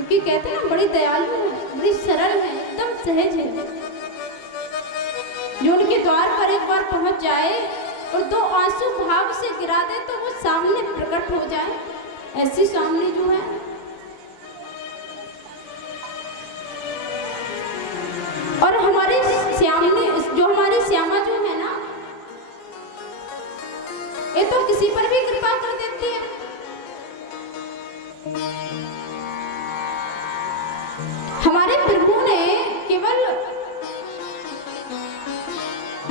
क्योंकि कहते हैं ना बड़ी दयालु है, बड़ी सरल है, एकदम सहज है। जो उनके द्वार पर एक बार पहुंच जाए और दो आंसू भाव से गिरा दे तो वो सामने प्रकट हो जाए, ऐसी सामने जो है। और हमारी श्यामा जो है ना, ये तो किसी पर भी कृपा कर देती है। हमारे प्रभु ने केवल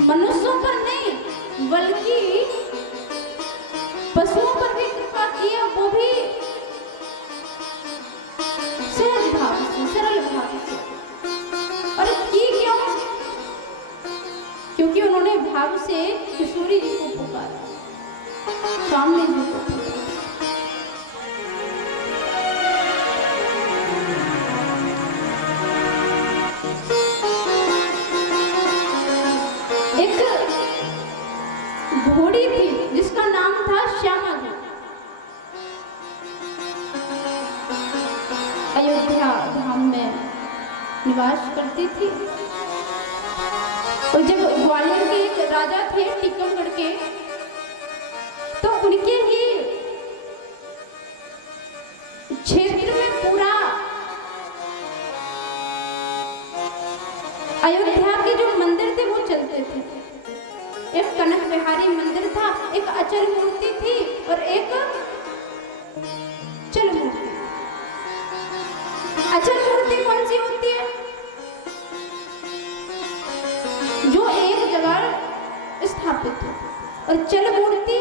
मनुष्यों पर नहीं बल्कि पशुओं पर भी कृपा की है, वो भी सहज भाव से, सरल भाव से। और की क्यों? क्योंकि उन्होंने भाव से किशोरी जी को पुकारा, सामने जी को पुकारा। घोड़ी थी जिसका नाम था श्यामा जी, अयोध्या धाम में निवास करती थी। और जब ग्वालियर के एक राजा थे टीकमगढ़ के, तो उनके ही क्षेत्र में पूरा अयोध्या के जो मंदिर थे वो चलते थे। एक कनक बिहारी मंदिर था, एक अचल मूर्ति थी और एक चल मूर्ति। अचल मूर्ति कौन सी होती है? जो एक जगह स्थापित हो। और चल मूर्ति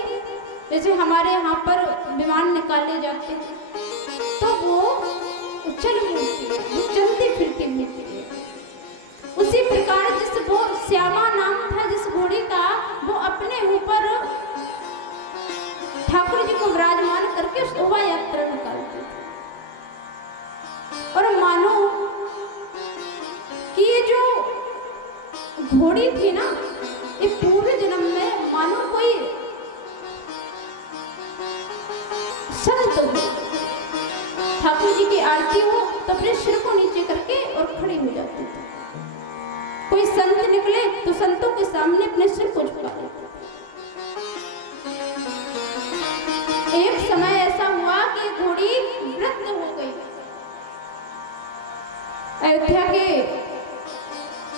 जैसे हमारे यहाँ पर विमान निकाले जाते हैं तो वो चल मूर्ति, वो चलती फिरती मूर्ति है। उसी प्रकार जिस वो श्यामा नाम था जिस घोड़ी का, वो अपने ऊपर ठाकुर जी को विराजमान करके शोभा यात्रा निकालते थे। और मानो कि ये जो घोड़ी थी ना, ये पूरे जन्म में मानो कोई संत हो, ठाकुर जी की आरती हो तो अपने सिर को नीचे करके और खड़ी हो जाती थी। कोई संत निकले तो संतों के सामने अपने सिर को झुका देते। एक समय ऐसा हुआ कि घोड़ी वृद्ध हो गई। अयोध्या के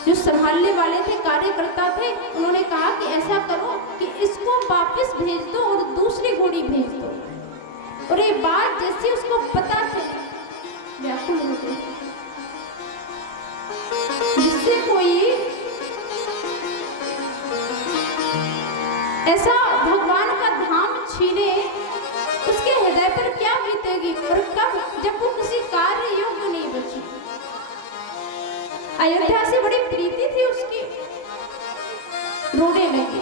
जो संभालने वाले थे, कार्यकर्ता थे, उन्होंने कहा कि ऐसा करो कि इसको वापस भेज दो और दूसरी घोड़ी भेज दो। और ये बात जैसे उसको पता चली, व्याकुल हो गई। जिससे कोई ऐसा भगवान का धाम छीने, उसके हृदय पर क्या बीतेगी और कब, जब वो किसी कार्य योग्य नहीं बची। अयोध्या से बड़ी प्रीति थी उसकी, रोने लगी।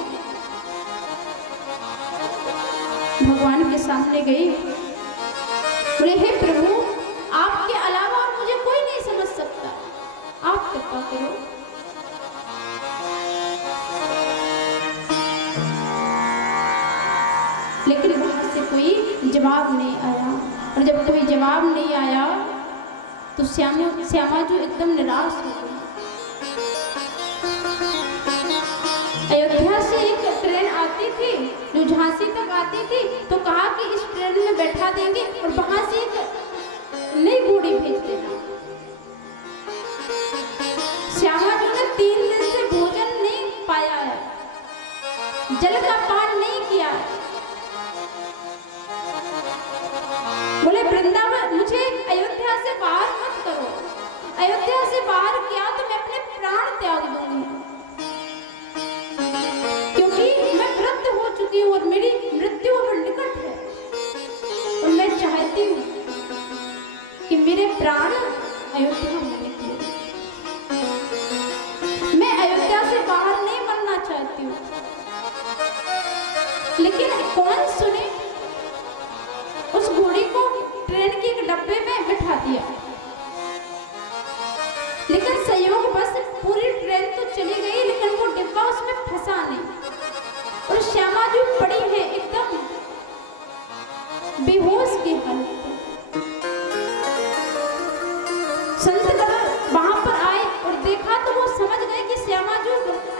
भगवान के सामने गई, बोले हे प्रभु, आपके अलावा और मुझे कोई नहीं समझ सकता, आप कृपा करो। लेकिन वहां से कोई जवाब नहीं आया। और जब कोई जवाब नहीं आया तो श्यामा जो एकदम निराश हो गई। अयोध्या से एक ट्रेन आती थी जो झांसी तक आती थी, तो कहा कि इस ट्रेन में बैठा देंगे और वहां से एक नई घोड़ी भेज देना। श्यामा जो ने 3 दिन से भोजन नहीं पाया है, जल का पान नहीं किया है। बोले वृंदावन, मुझे अयोध्या से बाहर मत करो, अयोध्या से बाहर किया तो मैं अपने प्राण त्याग दूंगी, क्योंकि मैं वृद्ध हो चुकी हूँ और मेरी मृत्यु अब निकट है। और मैं चाहती हूँ कि मेरे प्राण अयोध्या में निकले। मैं अयोध्या से बाहर नहीं मरना चाहती हूँ। लेकिन कौन सुने, उस घोड़ी को ट्रेन के एक डब्बे में बिठा दिया। लेकिन संयोग बस पूरी ट्रेन तो चली गई, लेकिन वो डिब्बा उसमें फंसा नहीं। और श्यामा जो पड़ी है एकदम बेहोश की हालत। संतगण वहां पर आए और देखा तो वो समझ गए कि श्यामा जी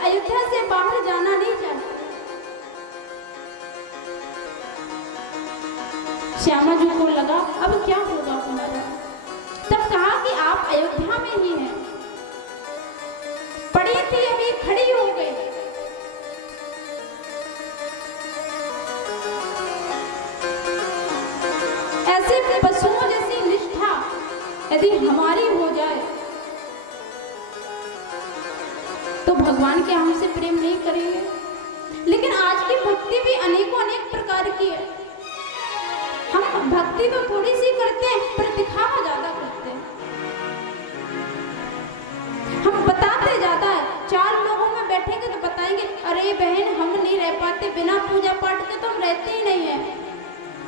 अयोध्या से बाहर जाना नहीं चाहते। श्यामा जी को लगा अब क्या होगा हमारा। तब कहा कि आप अयोध्या में ही हैं। पड़ी थी अभी खड़ी हो गई। ऐसे पशुओं जैसी निष्ठा यदि हमारी हो जाए तो भगवान क्या हमसे प्रेम नहीं करेंगे। लेकिन आज की भक्ति भी अनेकों अनेक प्रकार की है। हम भक्ति तो थोड़ी सी करते हैं पर दिखावा ज्यादा करते हैं। हम बताते ज्यादा है। 4 लोगों में बैठेंगे तो बताएंगे अरे बहन हम नहीं रह पाते, बिना पूजा पाठ के तो हम रहते ही नहीं है,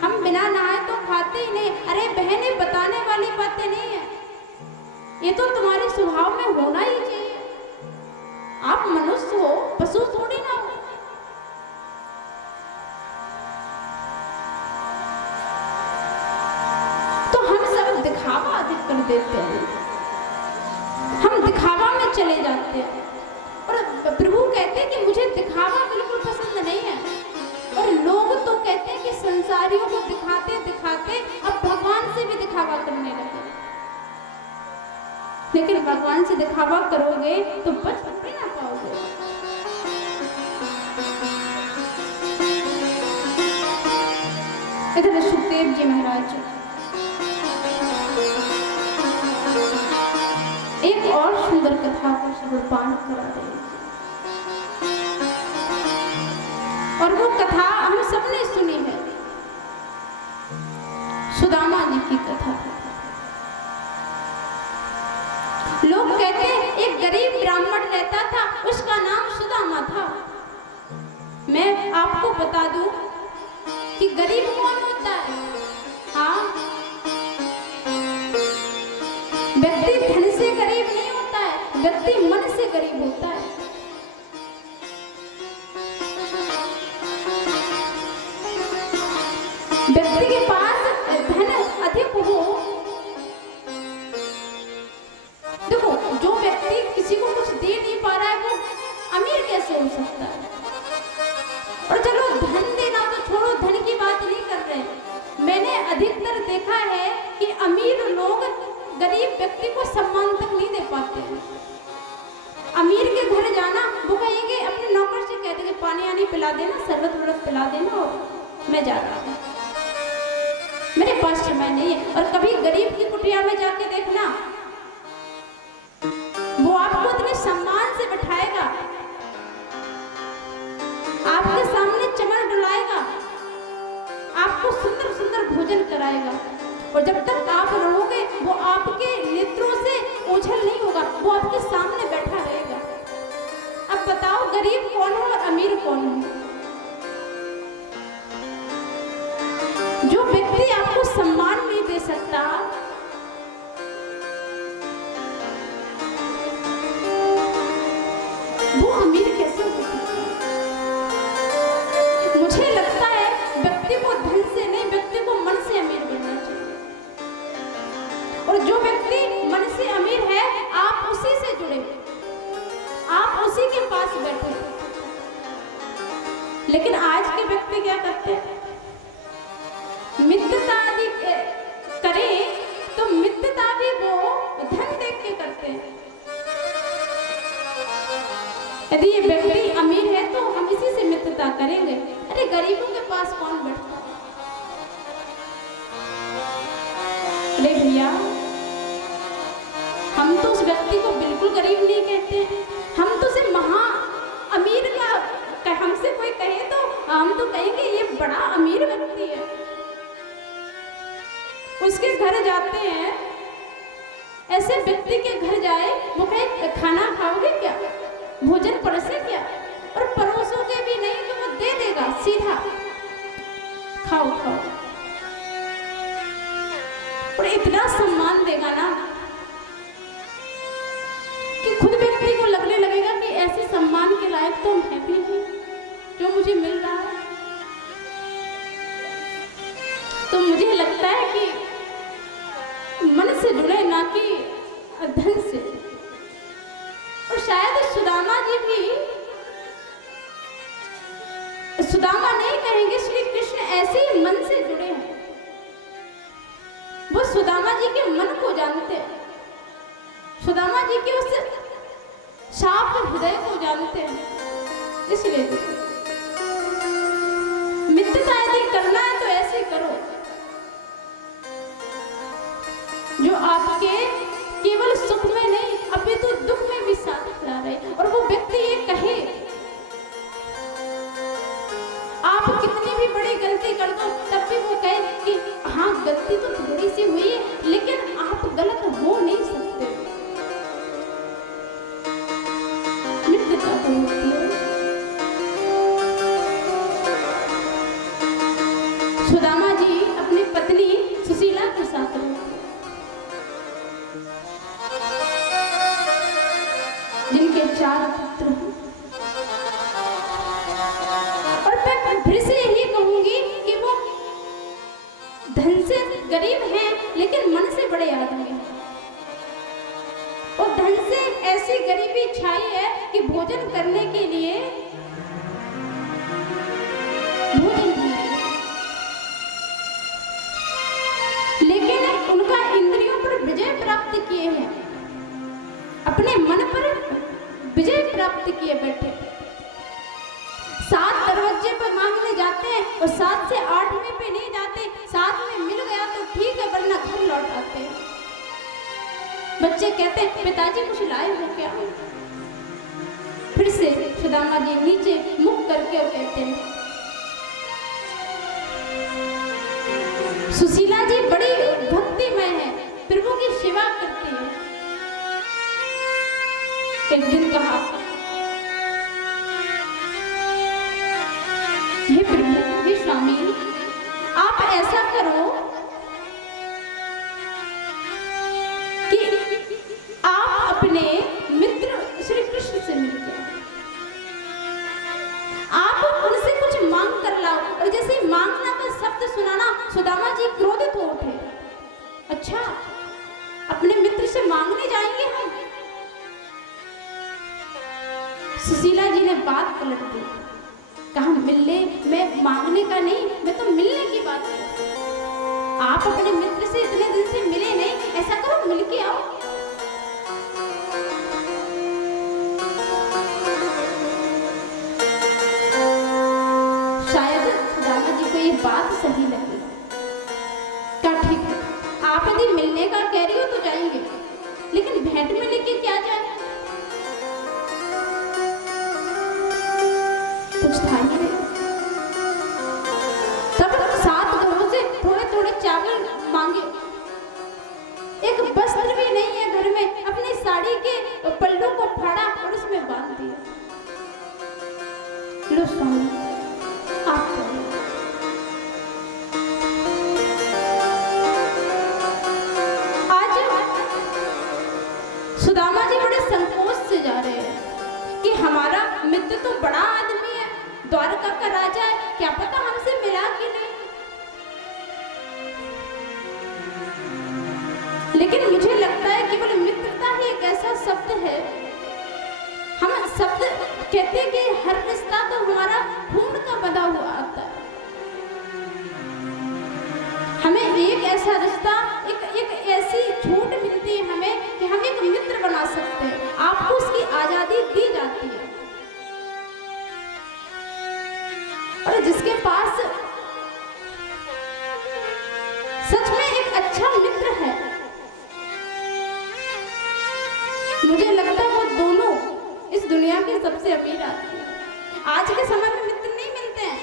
हम बिना नहाए तो खाते ही नहीं। अरे बहन ये बताने वाली बातें नहीं है, ये तो तुम्हारे स्वभाव में होना ही चाहिए। आप मनुष्य हो, पशु थोड़ी ना हो। तो हम सब दिखावा अधिक कर देते हैं, हम दिखावा में चले जाते हैं। और प्रभु कहते हैं कि मुझे दिखावा बिल्कुल पसंद नहीं है। और लोग तो कहते हैं कि संसारियों को दिखाते दिखाते अब भगवान से भी दिखावा करने लगे। लेकिन भगवान से दिखावा करोगे तो बच भी ना पाओगे। इधर सुखदेव जी महाराज एक और सुंदर कथा को श्रवण करा रहे हैं। और वो कथा हम सबने सुनी है, सुदामा जी की कथा। लोग कहते हैं एक गरीब ब्राह्मण रहता था, उसका नाम सुदामा था। मैं आपको बता दूं कि गरीब कौन होता है। हाँ, व्यक्ति धन से गरीब नहीं होता है, व्यक्ति मन से गरीब होता है। व्यक्ति के पास धन अधिक हो, देखो जो व्यक्ति किसी को कुछ दे नहीं पा रहा है वो अमीर कैसे हो सकता है। और चलो धन देना तो छोड़ो, धन की बात नहीं कर रहे। मैंने अधिकतर देखा है कि अमीर लोग गरीब व्यक्ति को सम्मान तक नहीं दे पाते हैं। अमीर के घर जाना, वो कहेंगे अपने नौकर से कह देंगे पानी आनी पिला देना, शरबत वरबत पिला देना और मैं जा रहा हूँ, मेरे पास समय नहीं है। और कभी गरीब की कुटिया में जाके देखना, वो आपको इतने सम्मान से बैठाएगा, आपके सामने चमन डुलाएगा, आपको सुंदर सुंदर भोजन कराएगा। और जब तक आप रहोगे वो आपके नेत्रों से ओझल नहीं होगा, वो आपके सामने बैठा रहेगा। अब बताओ गरीब कौन हो और अमीर कौन हो। जो व्यक्ति आपको सम्मान नहीं दे सकता, वो अमीर कैसे हो सकता है। मुझे लगता है व्यक्ति को धन से नहीं, व्यक्ति को मन से अमीर बनना चाहिए। और जो व्यक्ति मन से अमीर है, आप उसी से जुड़े, आप उसी के पास बैठे। लेकिन आज के व्यक्ति क्या करते हैं, मित्रता आदि करें तो मित्रता भी वो धन देख के करते हैं। यदि ये व्यक्ति अमीर है तो हम इसी से मित्रता करेंगे। अरे गरीबों के पास कौन बैठता है। अरे भैया, हम तो उस व्यक्ति को बिल्कुल गरीब नहीं कहते, हम तो सिर्फ महा अमीर का, हमसे कोई कहे तो हम तो कहेंगे ये बड़ा अमीर व्यक्ति है। उसके घर जाते हैं, ऐसे व्यक्ति के घर जाए, वो कहे खाना खाओगे क्या, भोजन परसे क्या, और परोसोगे भी नहीं तो वो दे देगा सीधा, खाओ खाओ। और इतना सम्मान देगा ना कि खुद व्यक्ति को लगने लगेगा कि ऐसे सम्मान के लायक तो है भी नहीं जो मुझे मिल रहा है। तो मुझे लगता है कि मन से जुड़े, ना कि धन से। और शायद सुदामा जी भी, सुदामा नहीं कहेंगे, श्री कृष्ण ऐसे ही मन से जुड़े हैं। वो सुदामा जी के मन को जानते हैं, सुदामा जी के उस साफ हृदय को जानते हैं। इसलिए मित्रता यदि करना है तो ऐसे करो जो आपके केवल सुख में नहीं अभी तो दुख में भी साथ खड़ा रहे। और वो व्यक्ति ये कहे, आप कितनी भी बड़ी गलती कर दो तब भी वो कहे कि हाँ गलती तो थोड़ी सी हुई है लेकिन आप गलत हो नहीं सकते। मित्रता तो होती है। सुदामा जी अपनी पत्नी सुशीला के साथ रहते, जिनके 4 पुत्र हैं। और मैं फिर से यही कहूंगी कि वो धन से गरीब हैं लेकिन मन से बड़े आदमी हैं। और धन से ऐसी गरीबी छाई है कि भोजन करने के लिए भोजन नहीं, लेकिन उनका इंद्रियों पर विजय प्राप्त किए हैं, अपने मन पर विजय प्राप्त किए बैठे। 7 दरवाजे पर मांगने जाते हैं और 7 से 8वें पे नहीं जाते। 7 में मिल गया तो ठीक है वरना घर लौट आते हैं। बच्चे कहते हैं पिताजी कुछ लाए हो क्या? फिर से सुदामा जी नीचे मुख करके और कहते हैं, सुशीला जी बड़ी भक्तिमय है, प्रभु की सेवा करती है। एक दिन कहा, हे प्रभु, हे स्वामी, आप ऐसा करो कि आप अपने मित्र श्री कृष्ण से मिलकर आप उनसे कुछ मांग कर लाओ। और जैसे मांगना का शब्द सुनाना सुदामा जी क्रोधित हो उठे। अच्छा, अपने मित्र से मांगने जाएंगे हम? सुशीला जी ने बात पलट दी, कहा मिलने में मांगने का नहीं, मैं तो मिलने की बात करती हूँ। आप अपने मित्र से इतने दिन से मिले नहीं, ऐसा करो मिल के आओ। शायद सुदामा जी को ये बात सही लगी। क्या ठीक है, आप यदि मिलने का कह रही हो तो जाएंगे, लेकिन भेंट में लेके क्या जाए? कुछ था ही नहीं। तब 7 घरों से थोड़े थोड़े चावल मांगे। एक वस्त्र भी नहीं है घर में, अपनी साड़ी के पल्लू को फाड़ा और उसमें बांध दिया। लो स्वामी, आप आज सुदामा जी बड़े संकोच से जा रहे हैं कि हमारा मित्र तो बड़ा आदमी है, द्वारका का राजा है, क्या पता हमसे मिला कि नहीं। लेकिन मुझे लगता है केवल मित्रता ही एक ऐसा शब्द है, हम शब्द कहते हैं कि हर रिश्ता तो हमारा खून का बंधा हुआ आता है। हमें एक ऐसा रिश्ता, एक ऐसी छूट मिलती है हमें कि हम एक मित्र बना सकते हैं। आपको उसकी आजादी दी जाती है। और जिसके पास सच में एक अच्छा मित्र है, मुझे लगता है वो दोनों इस दुनिया के सबसे अमीर आदमी है। आज के समय में मित्र नहीं मिलते हैं,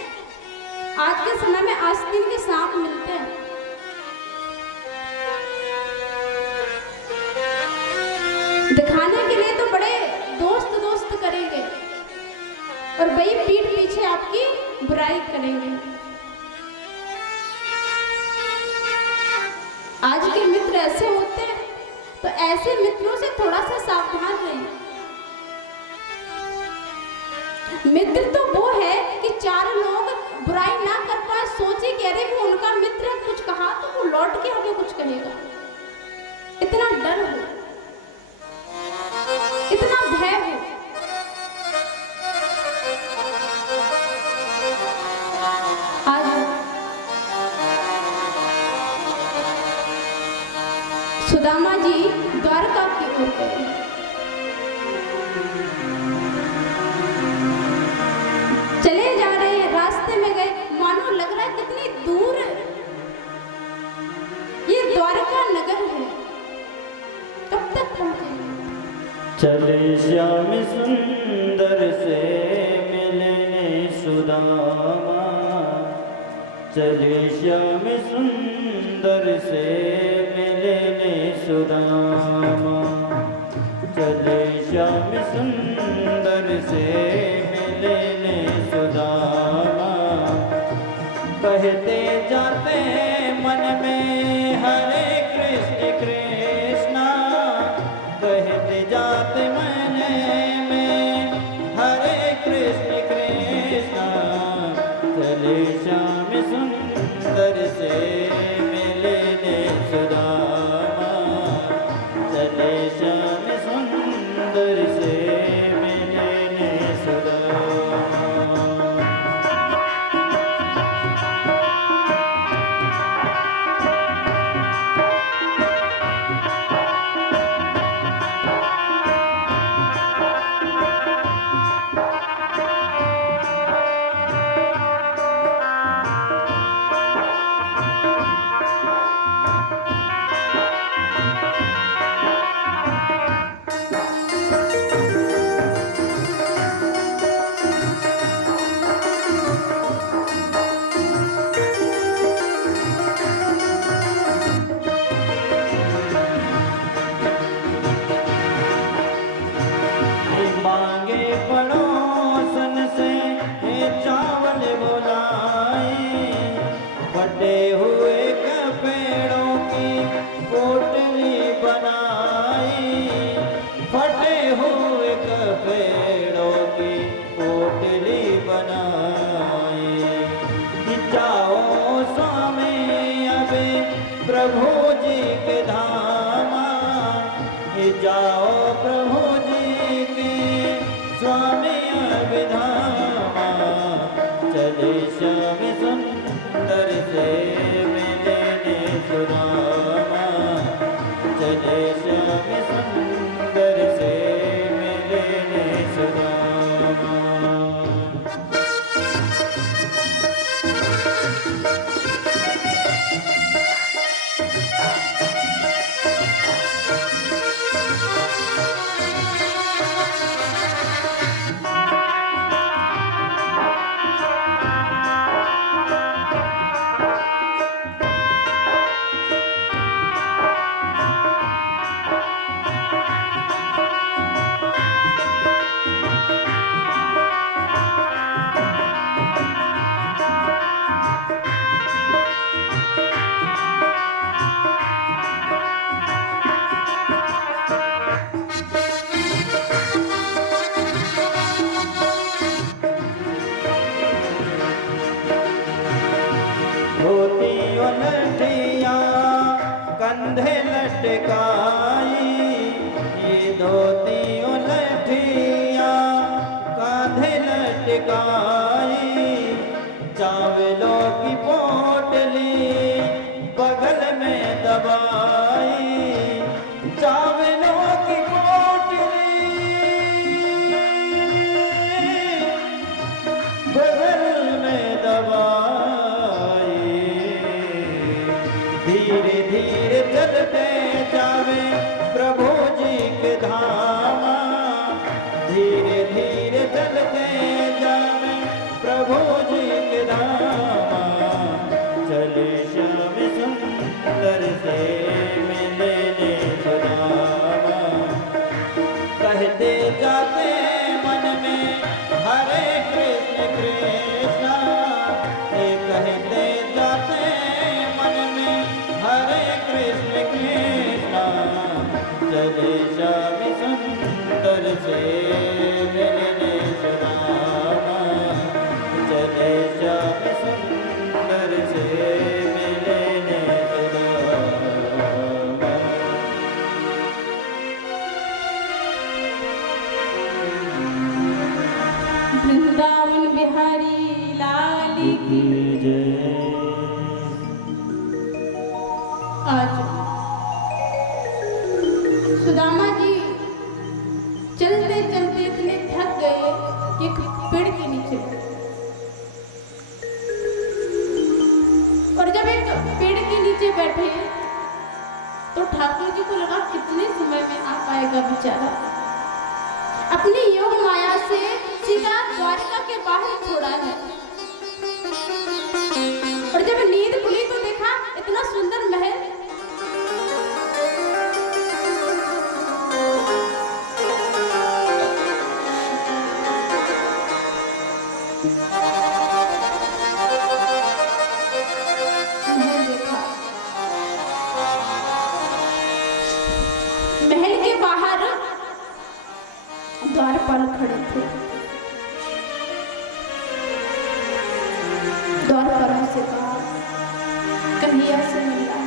आज के समय में आस्तीन के सांप मिलते हैं। दिखाने के लिए तो बड़े दोस्त दोस्त करेंगे और वही पीठ पीछे आपकी बुराई करेंगे। आज के मित्र ऐसे होते हैं, तो ऐसे मित्रों से थोड़ा सा सावधान रहें। मित्र तो वो है कि 4 लोग बुराई ना कर पाए, सोचे कि अरे वो उनका मित्र है, कुछ कहा तो वो लौट के हमें कुछ कहेगा, इतना डर हो। सुदामा जी द्वारका की ओर गए। चले जा रहे हैं, रास्ते में गए, मानो लग रहा है कितनी दूर ये द्वारका नगर है, कब तक पहुंचेंगे। चले श्याम सुंदर से मिलने सुदामा, चले श्याम सुंदर से मिलने सुदामा, चले श्याम सुंदर से मिलने सुदामा। कहते जाते मन में हरे कृष्ण कृष्णा, कहते जाते मन में हरे कृष्ण कृष्णा। चले श्याम सुंदर से मिलने सुदामा, चले श्याम सुंदर से मिलने सुदामा। मांगे पड़ोसन से चावल बुलाई, फटे हुए कपेड़ों की पोटली बनाई, फटे हुए कपेड़ों की पोटली बनाई। जाओ स्वामी अबे प्रभु जी के धामा, जाओ प्रभु जी के स्वामी अभिधामा। चले श्याम सुंदर से मिलने सुदामा, चले श्याम सुंदर से मिलने सुदामा। धोती लठिया कंधे लटकाई, ये धोती लठिया कंधे लटकाई। चावलों की पोटली बगल में दबाई, चावलों की पोटली बगल में दबाई। धीरे धीरे चलते जावे प्रभु जी के धामा, धीरे धीरे चलते जावे प्रभु जी के धामा। चले श्याम सुंदर से मिलने सुदामा, कहते जाते मन में हरे कृष्ण कृष्णा, कहते जाते मन में हरे कृष्ण कृष्णा। चले श्याम सुंदर से मिलने सुदामा, चले श्याम सुंदर से मिलने सुदामा। वृंदावन बिहारी लाल की जय। आज सुदामा जी चलते चलते इतने थक गए कि एक पेड़ के नीचे बैठे। और जब एक पेड़ के नीचे बैठे तो ठाकुर जी को लगा कितने समय में आ पाएगा बेचारा। अपनी योग माया से सीधा द्वारका के बाहर छोड़ा है। और जब नींद खुली तो देखा इतना सुंदर महल। महल के बाहर द्वारपाल खड़े थे। द्वारपालों से कहा कन्हैया से मिला।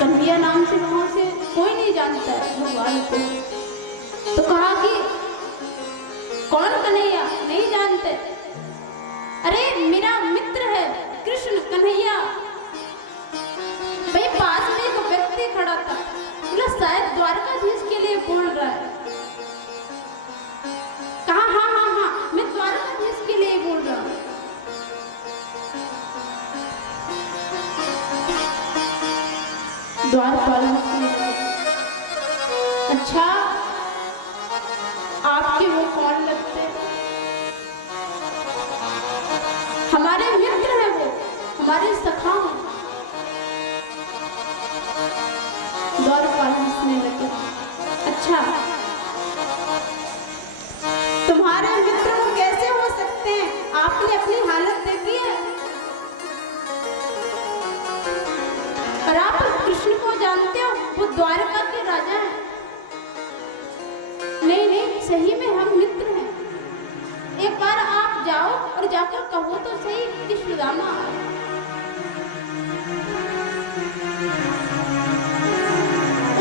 कन्हैया नाम से वहां से कोई नहीं जानता है भगवान को। तो कहा कि कौन कन्हैया, नहीं जानते? अरे मेरा मित्र है कृष्ण कन्हैया। भाई पास में एक व्यक्ति खड़ा था, बोला शायद द्वारकाधीश के लिए बोल रहा है। कहा हाँ हाँ हाँ मैं द्वारकाधीश के लिए बोल रहा हूँ। द्वारपाल अच्छा आपके वो कौन लगते हैं? हमारे मित्र हैं वो, हमारे सखा हैं। द्वारपाल हंसने लगे। अच्छा तुम्हारे मित्र वो कैसे हो सकते हैं? आपने अपनी हालत देखी है? और आप कृष्ण को जानते हो, वो द्वारका के राजा हैं। नहीं नहीं सही में हम मित्र हैं। एक बार आप जाओ और जाकर कहो तो सही कि सुदामा आए।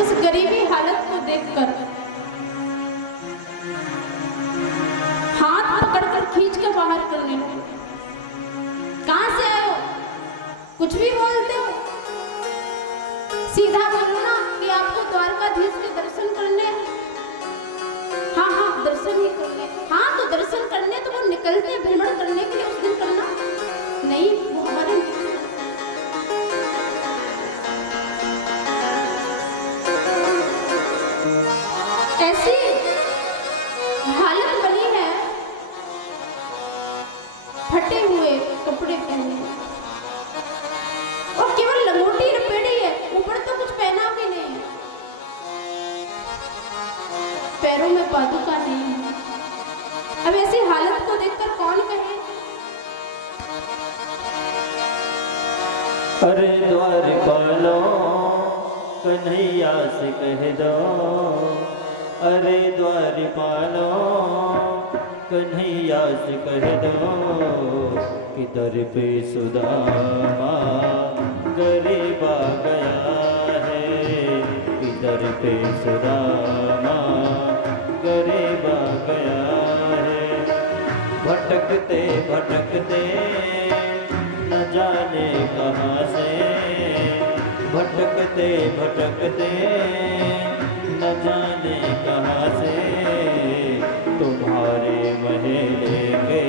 उस गरीबी हालत को देखकर हाथ पकड़कर खींच कर बाहर करने लगे। कहां से आए हो? कुछ भी बोलते हो? सीधा बोलो ना कि आपको द्वारकाधीश के दर्शन करने। हाँ हाँ दर्शन ही करने। हाँ तो दर्शन करने तो वो निकलते भ्रमण करने के लिए उस दिन करना। नहीं वो हमारे मित्र हैं। ऐसी हालत बनी है, फटे हुए कपड़े पहने और केवल लंगोटी लपेटी है, ऊपर तो कुछ पहना भी नहीं है। पैरों में पादुका नहीं है। अब ऐसी हालत को देखकर कौन कहे? अरे द्वारपालो कन्हैया से कह दो। अरे द्वारपालो कन्हैया से कह दो कि दर पे सुदामा गरीब आ गया है। कि दर पे सुदामा गरीब आ गया है। भटकते भटकते न जाने कहाँ से, भटकते भटकते न जाने कहाँ से तुम्हारे महल के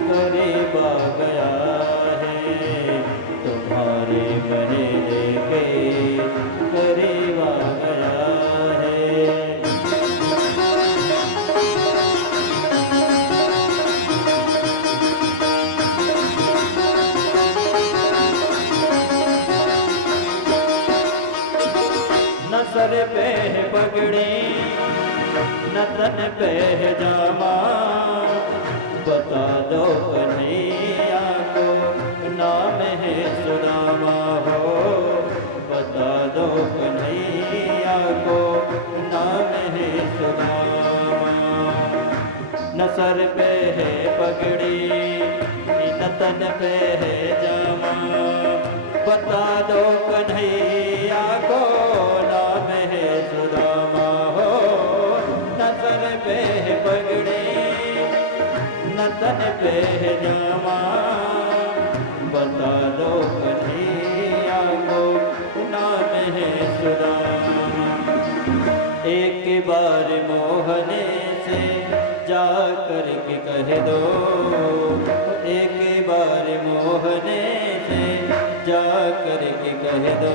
करीब आ गया है। तुम्हारे महल के करीब आ गया है। न सर पे है पगड़ी न तन पे है जामा। बता दो कन्हैया को नाम है सुदामा हो। बता दो कन्हैया को नाम है सुदामा। न सर पे है पगड़ी न तन पे है जामा। बता दो कन्हैया को नाम है सुदामा हो। न सर पे है पगड़ी न तन पे है जामा। बता दो कन्हैया को नाम है सुदामा। एक बार मोहने से जा कर के कह दो, एक बार मोहने से जा कर के कह दो,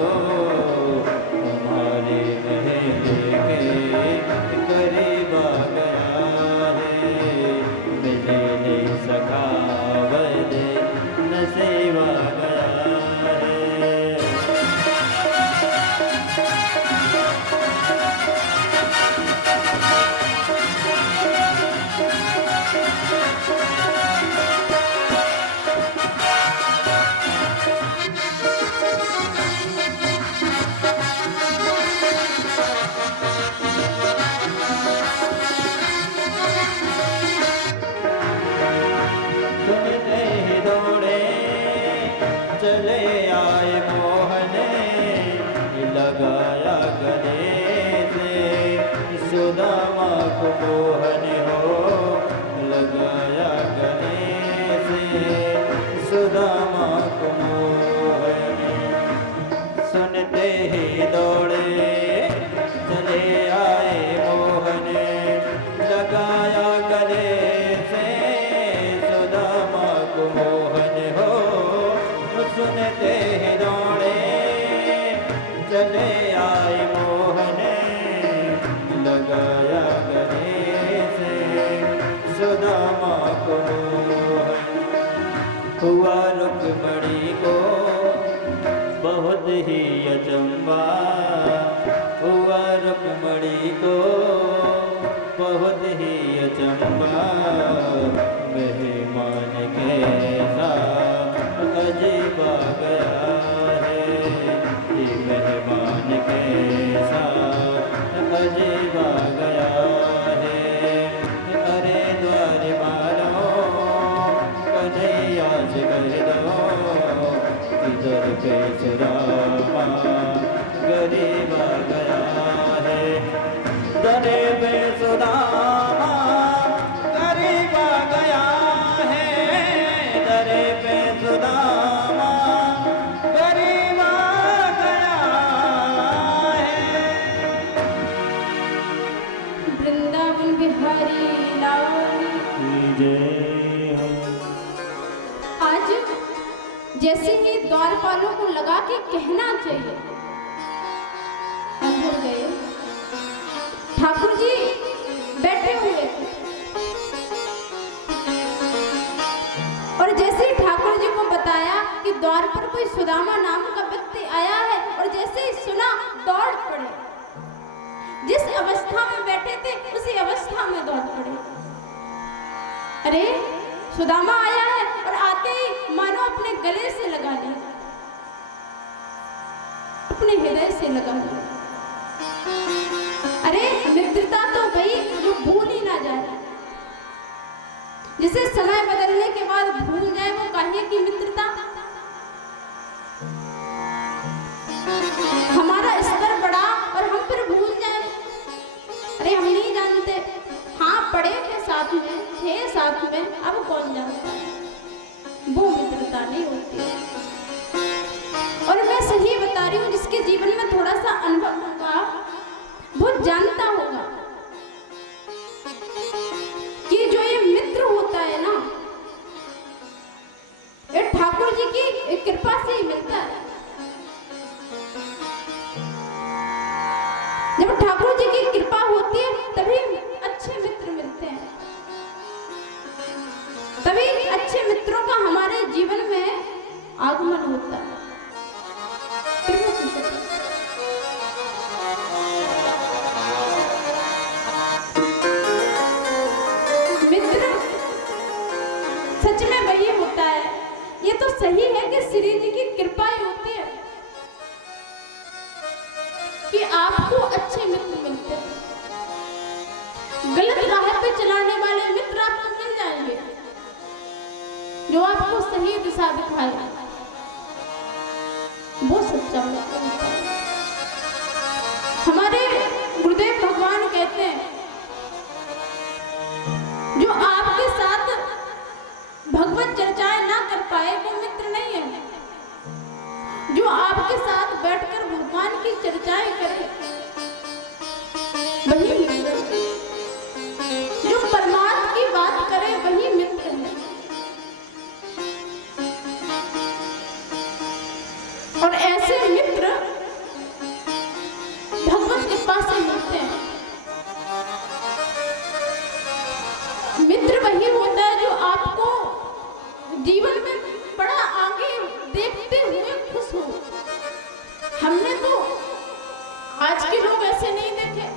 हमारे महल के करीब आ गया है, मिले नहीं सका बदे नसीब आ गया है। सुनते ही दौड़े चले आए मोहने, लगाया गले से सुदामा को मोहन हो, लगाया गले से सुदामा को मोहन। सुनते ही दौड़े चले आए मोहने, लगाया गले से सुदामा को मोहन हो। सुनते ही दौड़े चले आए मोहने, लगाया गले से सुदामा को मोहन। हुआ रुक्मणी को बहुत ही अचंबा, हुआ रुक्मणी को बहुत ही अचंबा, मेहमान कैसा अजीब आ गया है, ये मेहमान कैसा अजीब आ गया है। अरे द्वार वालों कन्हैया से कह दो, इधर पे सुदामा गरीब आ गया है, दरे पे सुदामा गरीब आ गया है, दरे पे सुदामा गरीब आ गया है। वृंदावन बिहारी लाल। जय हो। आज जैसे ही द्वारपालों को लगा के कहना चाहिए, अंदर गए। ठाकुर जी बैठे हुए थे और जैसे ही ठाकुर जी को बताया कि द्वार पर कोई सुदामा नाम का व्यक्ति आया है, और जैसे ही सुना दौड़ पड़े। जिस अवस्था में बैठे थे उसी अवस्था में दौड़ पड़े। अरे सुदामा आया है, और आते ही मानो अपने गले से लगा लिया, अपने हृदय से लगा लिया। अरे मित्रता तो भाई जो भूल ही ना जाए, जिसे समय बदलने के बाद भूल जाए वो कहिए कि मित्रता। हमारा स्तर बढ़ा और हम फिर भूल जाए, अरे हम नहीं जानते, हाँ पढ़े थे साथ में, थे साथ में, अब कौन जानता है, वो मित्रता नहीं होती। और मैं सही बता रही हूँ, जिसके जीवन में थोड़ा सा अनुभव होगा वो जानता होगा कि जो ये मित्र होता है ना, ये ठाकुर जी की कृपा से ही मिलता है। जब ठाकुर जी की कृपा होती है तभी अच्छे मित्र मिलते हैं, तभी अच्छे मित्रों का हमारे जीवन में आगमन होता है। मित्र सच में वही होता है, ये तो सही है कि श्री जी की कृपा ही होती है कि आपको अच्छे मित्र मिलते हैं। गलत राह पे चलाने वाले मित्र आपको मिल जाएंगे, जो आपको सही दिशा दिखाए, वो सच्चा मित्र होता है। हमारे गुरुदेव भगवान कहते हैं, जो आपके साथ भगवत चर्चाएं ना कर पाए वो मित्र नहीं है। जो आपके साथ बैठकर भगवान की आज के लोग ऐसे नहीं देखे।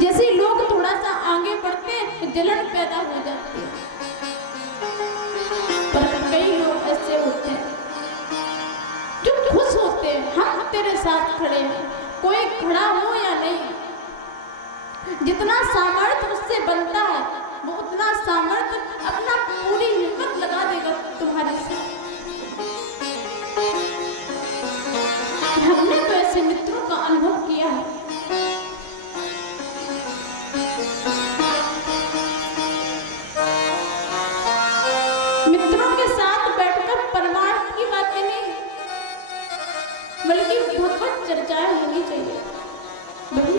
जैसे लोग थोड़ा सा आगे बढ़ते हैं जलन पैदा हो जाती है, पर कई लोग ऐसे होते हैं जो खुश होते हैं, हम तेरे साथ खड़े हैं, कोई खड़ा हो या नहीं। जितना सामर्थ्य उससे बनता है वो उतना सामर्थ्य अपना पूरी हिम्मत लगा देगा तुम्हारे साथ। हमने तो ऐसे मित्रों का अनुभव किया है। मित्रों के साथ बैठकर परमार्थ की बातें नहीं बल्कि भगवत चर्चाएं होनी चाहिए, वही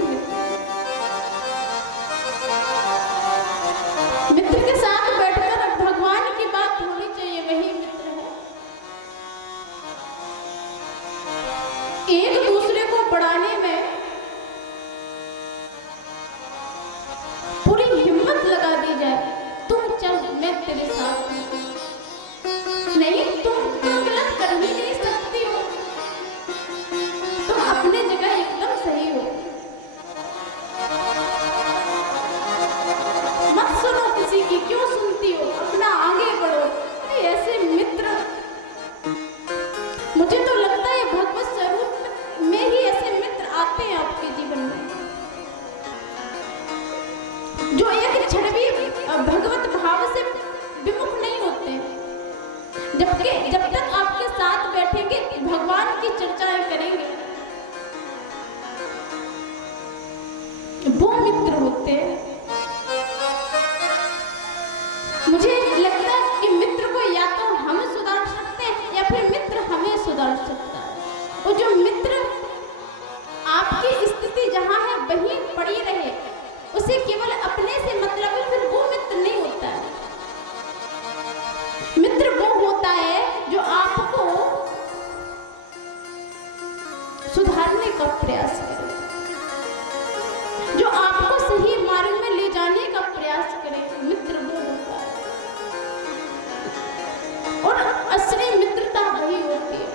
मित्र के साथ बैठकर भगवान की बात होनी चाहिए, वही मित्र है। एक दूसरे को बढ़ाने में पूरी हिम्मत लगा दी जाए, तुम चल मैं तेरे साथ हूं। नहीं, तुम गलत कर ही नहीं सकती हो, तुम अपने जगह एकदम सही हो। मत सुनो किसी की, क्यों सुनती हो, अपना आगे बढ़ो। ऐसे मित्र मुझे तो लगता है भगवत स्वरूप में ही ऐसे मित्र आते हैं आपके जीवन में, जो एक क्षण भी भगवत भाव से विमुख नहीं होते। जब तक आपके साथ बैठेंगे भगवान की चर्चाएं करेंगे, वो मित्र होते हैं। मुझे लगता है कि मित्र को या तो हम सुधार सकते हैं या फिर मित्र हमें सुधार सकता है। और जो मित्र आपकी स्थिति जहां है वहीं पड़ी रहे, उसे केवल अपने से मतलब है, फिर वो मित्र नहीं होता है। मित्र वो होता है जो आपको सुधारने का प्रयास करे, जो आपको सही मार्ग में ले जाने का प्रयास करे, मित्र वो होता है। और असली मित्रता वही होती है।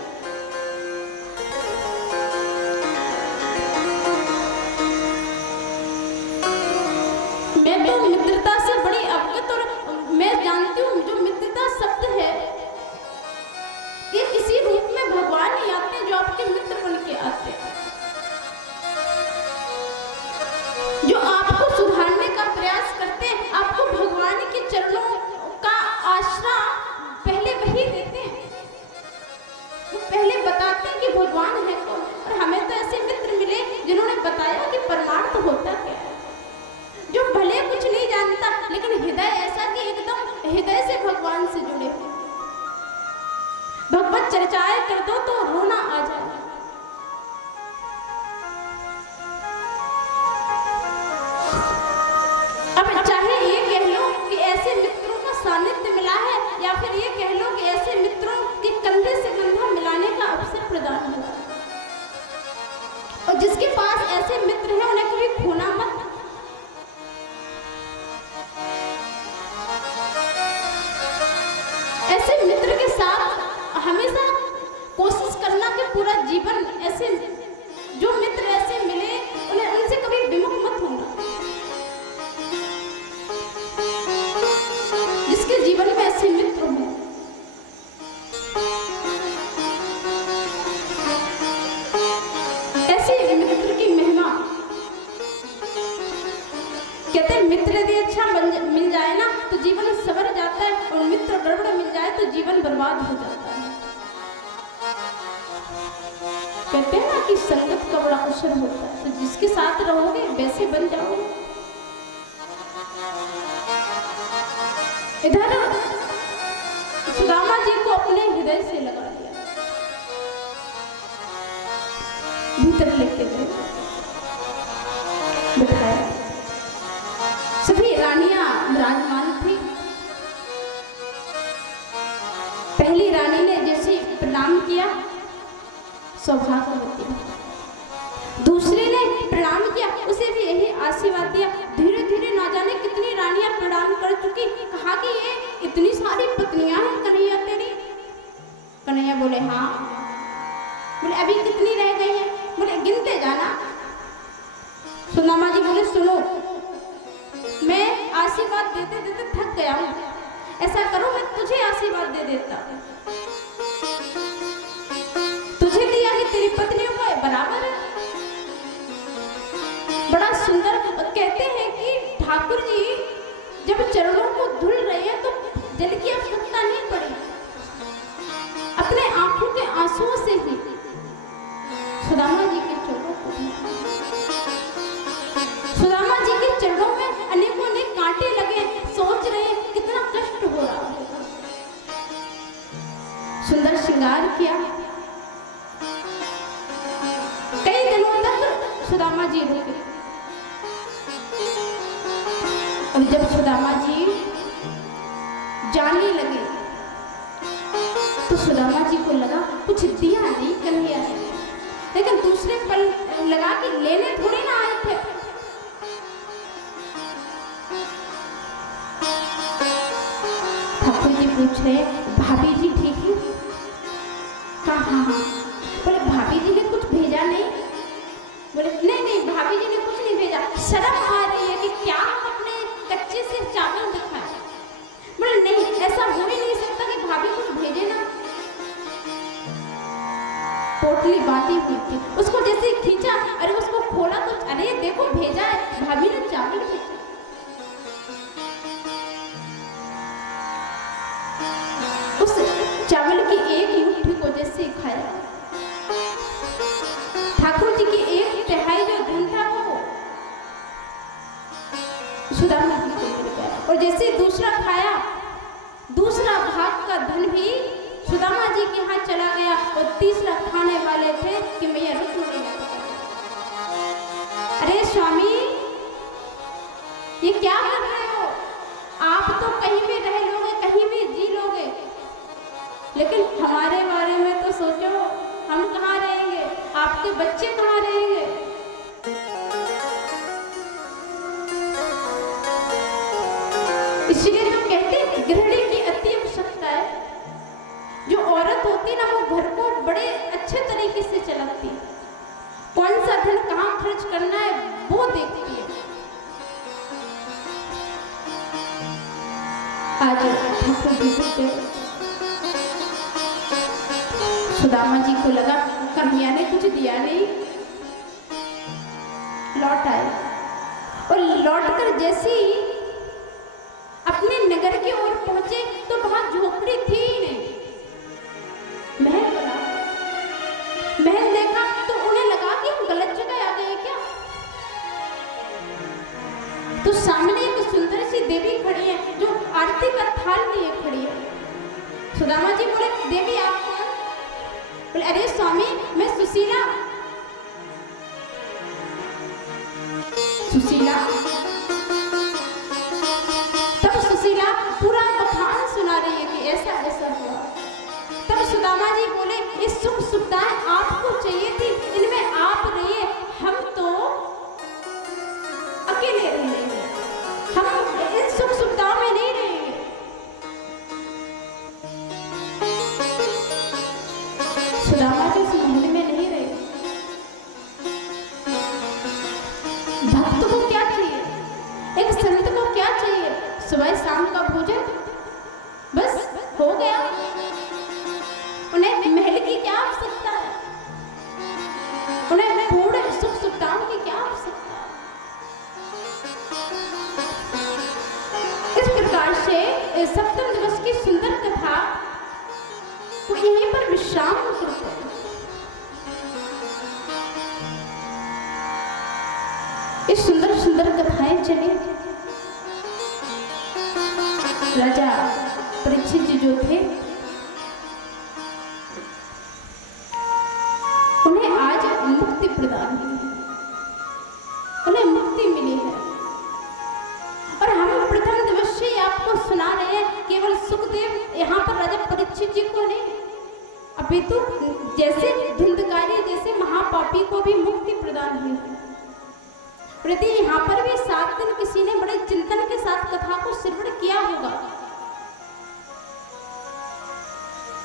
मैं तो मित्रता से बड़ी अवगत और मैं जानती हूँ जो मित्रता शब्द है ये किसी रूप में भगवान ही आते हैं जो आपके मित्र बन के आते हैं, जो आपको सुधारने का प्रयास करते हैं, आपको भगवान के चरणों का आश्रा पहले वही देते हैं। वो पहले बताते हैं कि भगवान है कौन। और हमें तो ऐसे मित्र मिले जिन्होंने बताया कि परमार्थ होता क्या है, जो भले कुछ नहीं जानता लेकिन हृदय ऐसा कि एकदम हृदय से भगवान से जुड़े हुए। भगवत चर्चाएं कर दो तो रोना आ जाए। अब चाहे ये कह लो कि ऐसे मित्रों का सानिध्य मिला है या फिर ये कह लो कि ऐसे मित्रों के कंधे से कंधा मिलाने का अवसर प्रदान हुआ, और जिसके पास ऐसे मित्र हैं उन्हें कभी खोना मत। ऐसे मित्र के साथ हमेशा कोशिश करना कि पूरा जीवन ऐसे, जो मित्र ऐसे मिले उन्हें उनसे कभी विमुख मत होना, जिसके जीवन में ऐसे मित्र हों। ऐसे मित्र की महिमा, कहते हैं मित्र यदि अच्छा मिल जाए ना तो जीवन सवर जाता है, और मित्र गड़बड़ मिल जाए तो जीवन बर्बाद हो जाता है। कहते हैं ना कि संगत का बड़ा असर होता है, तो जिसके साथ रहोगे वैसे बन जाओगे। इधर सुदामा जी को अपने हृदय से लगा दिया, भीतर लेके गए, बिठाया। सभी रानियां विराजमान थी। पहली रानी ने जैसे प्रणाम किया, सौभाग्यवती। दूसरी ने प्रणाम किया, उसे भी यही आशीर्वाद दिया। धीरे धीरे ना जाने कितनी रानियां प्रणाम कर चुकी। कहा कि ये इतनी सारी पत्नियां हैं कन्हैया तेरी। कन्हैया बोले हाँ। बोले अभी कितनी रह गई हैं? गिनते जाना। सुदामा जी बोले सुनो, मैं आशीर्वाद देते देते थक गया हूँ, ऐसा करो मैं तुझे आशीर्वाद दे देता। तुझे दिया है तेरी पत्नियों को बराबर है। बड़ा सुंदर कहते हैं कि ठाकुर जी जब चरणों को धुल रहे हैं तो जल की आवश्यकता नहीं पड़ी, अपने आंखों के आंसुओं से ही सुदामा जी के चरणों को, सुदामा जी के चरणों में अनेकों अनेक कांटे लगे। सोच रहे हैं कितना कष्ट हो रहा होगा। सुंदर श्रृंगार किया, कई दिनों तक सुदामा जी रुके। और जब सुदामा जी जाने लगे तो सुदामा जी को लगा कुछ दिया नहीं कन्हैया, लेकिन दूसरे पल लगा कि लेने थोड़े ना आए थे। ठाकुर जी पूछ रहे भाभी जी ठीक है? कहा हाँ। बोले भाभी जी ने कुछ भेजा नहीं? बोले नहीं नहीं भाभी जी ने कुछ नहीं भेजा। शर्म आ रही है कि क्या हम अपने कच्चे से चावल दिखाएं? बोले नहीं, ऐसा हो ही नहीं सकता कि भाभी कुछ भेजे ना। पोटली बांधी हुई थी, उसको जैसे खींचा, अरे उसको खोला तो अरे देखो भेजा है, भाभी ने चावल भेजा। उस चावल की एक मुट्ठी को जैसे खाया, ठाकुर जी की एक तिहाई जो धन था वो सुदामा जी को मिल गया। और जैसे दूसरा खाया, दूसरा भाग का धन भी सुदामा जी के यहाँ चला गया। और तीसरा खाने वाले थे कि मैया रुक्मिणी। अरे स्वामी ये क्या कर रहे हो? आप तो कहीं भी रह लोगे, कहीं भी जी लोगे, लेकिन हमारे बारे में तो सोचो, हम कहाँ रहेंगे, आपके बच्चे कहाँ रहेंगे? इसलिए तो कहते हैं गृहिणी की अति आवश्यकता है। जो औरत होती है ना वो घर को बड़े अच्छे तरीके से चलाती है, कौन सा धन कहाँ खर्च करना है वो देखती है। आज ठाकुर जी को सुदामा जी को लगा कन्हैया ने कुछ दिया नहीं। लौट आए और लौटकर जैसे ही अपने नगर की ओर पहुंचे तो वहां झोपड़ी थी ही नहीं, महल बना। महल देखा तो उन्हें लगा कि हम गलत जगह आ गए क्या। तो सामने एक सुंदर सी देवी खड़ी है जो आरती का थाल लिए खड़ी है। सुदामा जी बोले देवी आप कौन? बोले अरे स्वामी मैं सुशीला। सुशीला? तब सुशीला पूरा बखान सुना रही है कि ऐसा ऐसा हुआ। तब सुदामा जी बोले ये सुख सुविधाएं आपको चाहिए थी, इनमें आप रहिए, हम तो अकेले रहेंगे, हम इन सुख सुविधाओं में नहीं रहेंगे। सुदामा जी इस महल में नहीं रहे। भक्त को क्या चाहिए, एक संत को क्या चाहिए? सुबह शाम का भोजन बस हो गया। उन्हें महल की क्या आवश्यकता है, उन्हें पूर्ण सुख सुविधाओं की क्या आवश्यकता है। इस प्रकार से सप्तम दिवस की सुंदर कथा को यहीं पर विश्राम करते हैं। इस सुंदर सुंदर कथाएं चले। राजा परीक्षित जी जो थे उन्हें आज मुक्ति प्रदान हुई, उन्हें मुक्ति मिली है। और हम प्रथम दिवस से आपको सुना रहे हैं, केवल सुखदेव यहाँ पर राजा परीक्षित जी को नहीं, अभी तो जैसे धुंधकारी जैसे महापापी को भी मुक्ति प्रदान हुई है। प्रति यहाँ पर भी 7 दिन किसी ने बड़े चिंतन के साथ कथा को श्रवण किया होगा,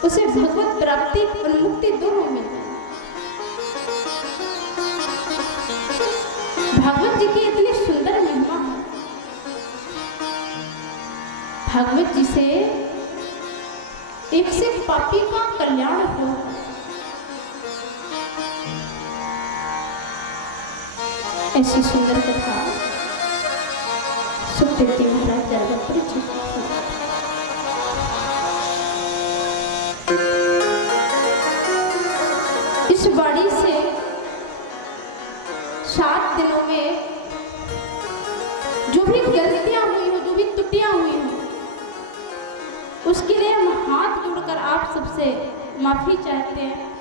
उसे भगवत प्राप्ति और मुक्ति दोनों मिलते हैं। भागवत जी की इतनी सुंदर महिमा है। भागवत जी से एक से पापी का कल्याण हो। ऐसी सुंदर कथा सुखदेव जी महाराज जगत परिचित। इस बाड़ी से 7 दिनों में जो भी गलतियां हुई हो, जो भी त्रुटियां हुई हो, उसके लिए हम हाथ जोड़कर आप सबसे माफी चाहते हैं।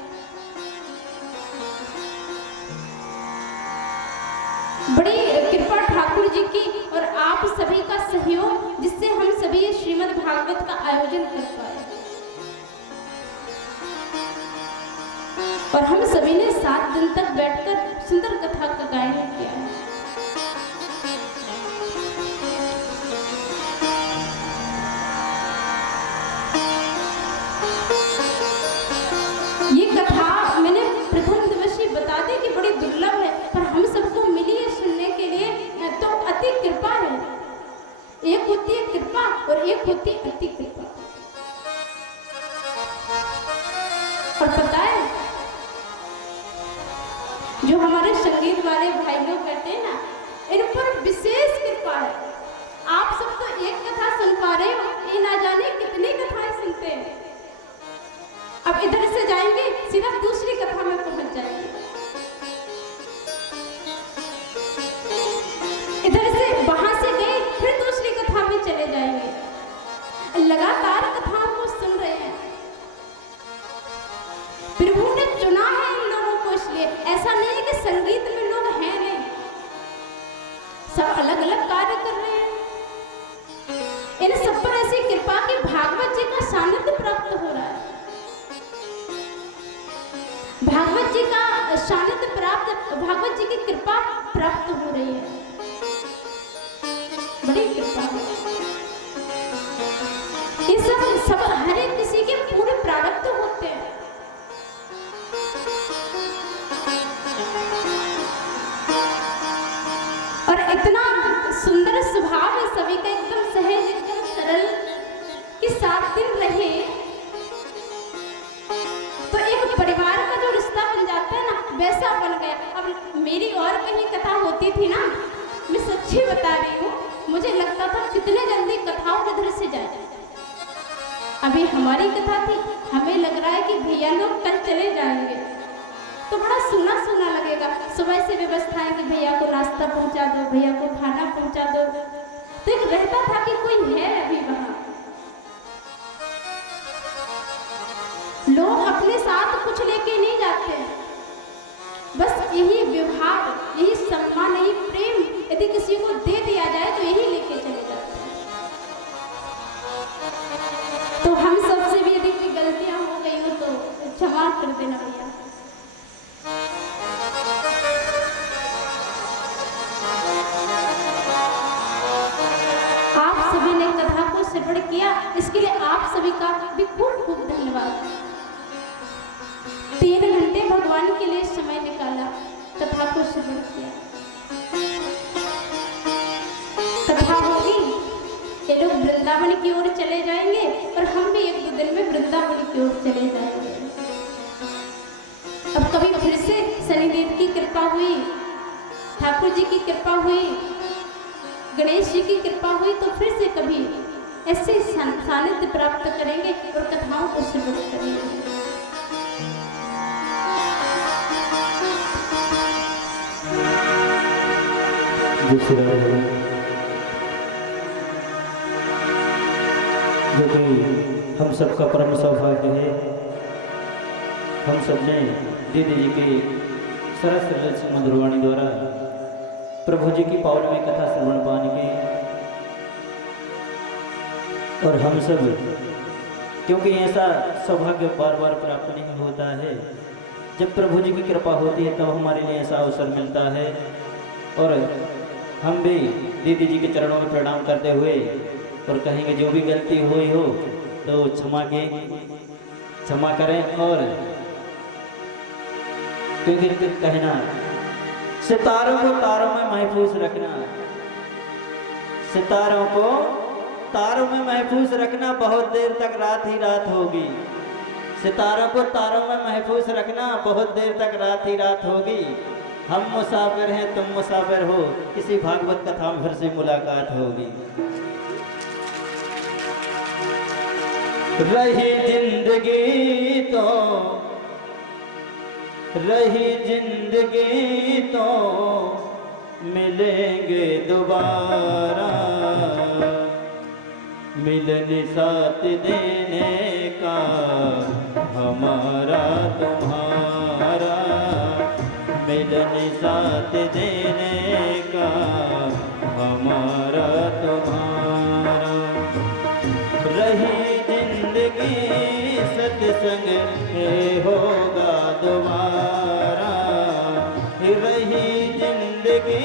बड़ी कृपा ठाकुर जी की और आप सभी का सहयोग, जिससे हम सभी ये श्रीमद् भागवत का आयोजन कर पाए और हम सभी ने 7 दिन तक बैठकर सुंदर कथा का गायन किया है। ये कथा मैंने प्रथम दिवस ही बता दी कि बड़ी दुर्लभ है, पर हम सबको मिली है सुनने के लिए, तो अति कृपा है। एक होती है कृपा और एक होती है अति कृपा। और पता है, जो हमारे संगीत वाले भाई लोग कहते हैं ना, इन पर विशेष कृपा है। आप सब तो एक कथा सुन पा रहे हो, ये ना जाने कितनी कथाएं सुनते हैं। अब इधर से जाएंगे सीधा दूसरी कथा में पहुंच जाएंगे, इधर से वहां से गए फिर दूसरी कथा में चले जाएंगे। लगातार कथाओं को सुन रहे हैं। प्रभु ने चुना है इन लोगों को, इसलिए ऐसा नहीं है कि संगीत में लोग हैं नहीं, सब अलग अलग कार्य कर रहे हैं। इन सब पर ऐसी कृपा की भागवत जी का सानिध्य प्राप्त हो रहा है। भागवत जी का सानिध्य प्राप्त, भागवत जी की कृपा प्राप्त हो रही है। बड़ी कृपा है। ये सब हर एक किसी के पूरे प्रारब्ध होते हैं। और इतना सुंदर स्वभाव है सभी का, एकदम सहज, एकदम सरल, कि 7 दिन रहे तो एक परिवार का जो रिश्ता बन जाता है ना, वैसा बन गया। अब मेरी और कहीं कथा होती थी ना, मैं सच्ची बता रही हूँ, मुझे लगता था कितने जल्दी कथाओं इधर से जाए। अभी हमारी कथा थी, हमें लग रहा है कि भैया लोग कल चले जाएंगे, तो बड़ा सूना सूना लगेगा। सुबह से व्यवस्था है कि भैया को नाश्ता पहुंचा दो, भैया को खाना पहुंचा दो, तो एक रहता था कि कोई है अभी वहां। लोग अपने साथ कुछ लेके नहीं जाते हैं, बस यही व्यवहार, यही सम्मान, यही प्रेम यदि किसी को दे दिया जाए तो यही लेके चले जाते हैं। तो हम सबसे भी यदि कोई गलतियां हो गई हो तो क्षमा कर देना भैया। आप सभी ने कथा को श्रवण किया, इसके लिए आप सभी का भी खूब खूब धन्यवाद। 3 घंटे भगवान के लिए समय निकाला, कथा को श्रवण किया। कथा होगी, ये लोग वृंदावन की ओर चले जाएंगे और हम भी 1-2 दिन में वृंदावन की ओर चले जाएंगे। अब कभी फिर से शनिदेव की कृपा हुई, ठाकुर जी की कृपा हुई, गणेश जी की कृपा हुई, तो फिर से कभी ऐसे सानिध्य प्राप्त करेंगे और कथाओं को श्रवण करेंगे। जो कि हम सबका परम सौभाग्य है, हम सब ने दीदी जी की सरस मधुरवाणी द्वारा प्रभु जी की पावनमय कथा श्रवण पाने की, और हम सब, क्योंकि ऐसा सौभाग्य बार बार प्राप्त नहीं होता है, जब प्रभु जी की कृपा होती है तब हमारे लिए ऐसा अवसर मिलता है। और हम भी दीदी जी के चरणों में प्रणाम करते हुए और कहेंगे जो भी गलती हुई हो तो क्षमा करें। और क्योंकि कहना सितारों को तारों में महफूज रखना, सितारों को तारों में महफूज रखना, बहुत देर तक रात ही रात होगी। सितारों को तारों में महफूज रखना, बहुत देर तक रात ही रात होगी। हम मुसाफिर हैं, तुम मुसाफिर हो, किसी भागवत कथा में फिर से मुलाकात होगी। रही जिंदगी तो मिलेंगे दोबारा, मिलन साथ देने का हमारा तुम्हारा, मिलन साथ देने का हमारा तुम्हारा। रही जिंदगी सत्संग होगा दोबारा, रही जिंदगी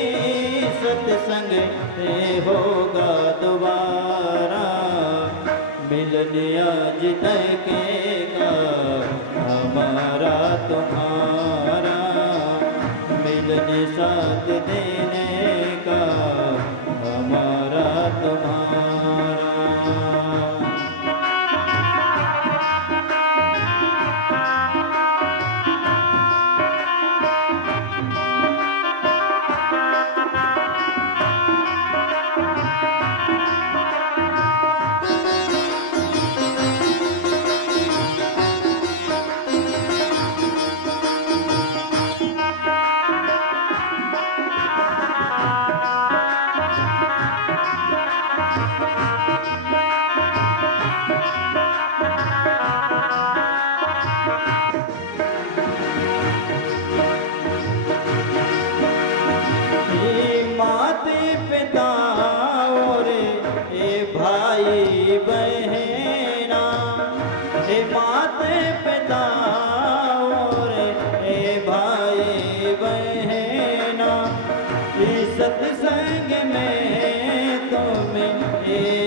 सत्संग होगा दोबारा, मिलन आज तक का हमारा तुम्हारा, मिलन साथ देने का हमारा तुम्हारा। सत्संग में तुम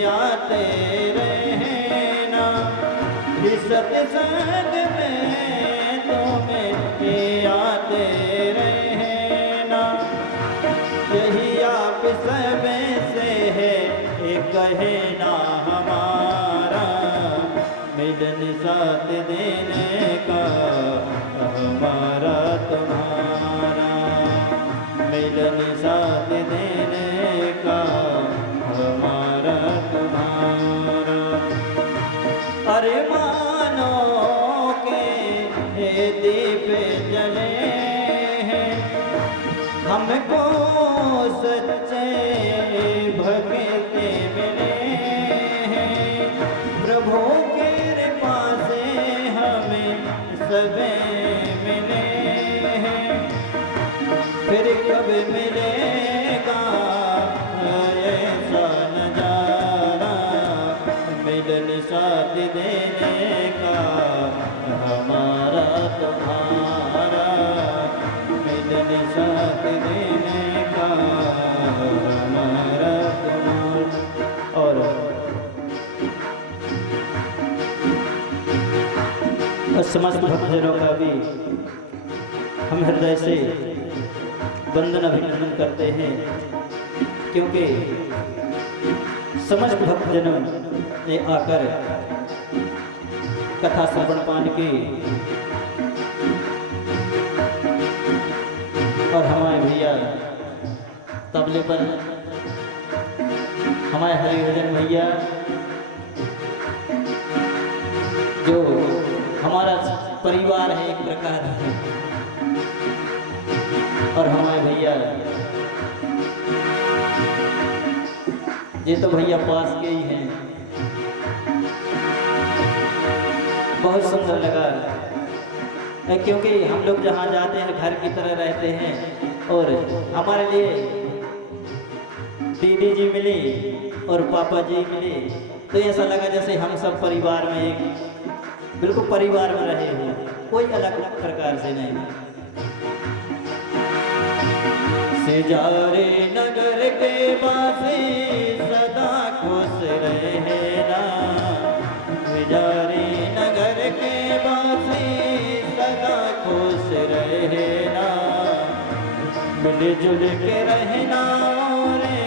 आते रहना, सत्संग में तुम आते रहना, यही आप सब से है कहना हमारा, मिलन साथ देने का हमारा तुम्हारा, मिलन साथ देने का हमारा तुम्हारा। अरे मानो के दीप जले हैं, हमको सच्चे भक्त मिले हैं, प्रभु के कृपा से हमें सब मिले हैं, फिर कब मिलेगा ऐसा नजारा, मिलन साथ देने का हमारा तुम्हारा, मिलन साथ देने का हमारा तुम्हारा। और समस्त भक्तजनों का भी हम हृदय से वंदन अभिनंदन करते हैं, क्योंकि समस्त भक्तजनों ने आकर कथा श्रवण पान की और हमारे भैया तबले पर, हमारे हरिभजन भैया जो हमारा परिवार है एक प्रकार है, और हमारे भैया ये तो भैया पास के ही हैं। बहुत सुंदर लगा, क्योंकि हम लोग जहाँ जाते हैं घर की तरह रहते हैं, और हमारे लिए दीदी जी मिली और पापा जी मिले, तो ऐसा लगा जैसे हम सब परिवार में एक बिल्कुल परिवार में रहे हो, कोई अलग अलग प्रकार से नहीं। सिजारे नगर के वासी सदा खुश रहना, सिजारे नगर के वासी सदा खुश रहना, मिलजुल के रहना रे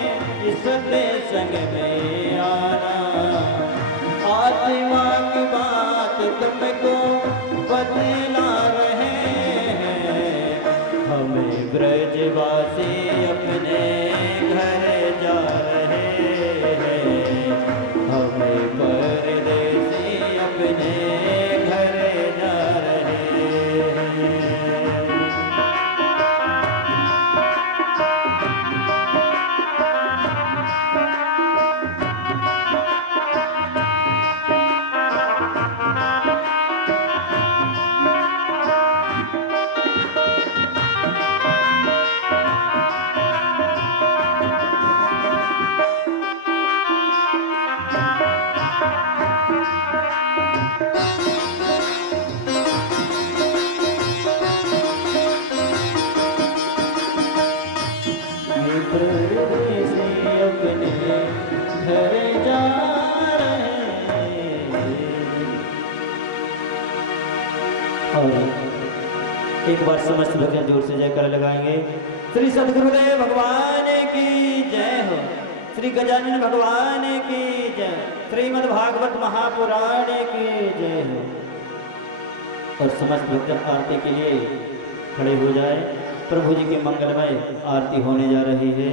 इसके संग में आना, आत्मा की बात तुमको बतला रहे हैं, हमें ब्रजवासी अपने घर जा रहे हैं, हमें परदेसी अपने घर जा रहे हैं। परदेसी अपने घर जा रहे हैं। और एक बार समस्त भक्त जोर से जयकार लगाएंगे। श्री सद्गुरुदेव भगवान की जय हो, श्री गजानन भगवान की जय, श्रीमद् भागवत महापुराण की जय हो। और समस्त भक्त आरती के लिए खड़े हो जाए। प्रभु जी की मंगलमय आरती होने जा रही है।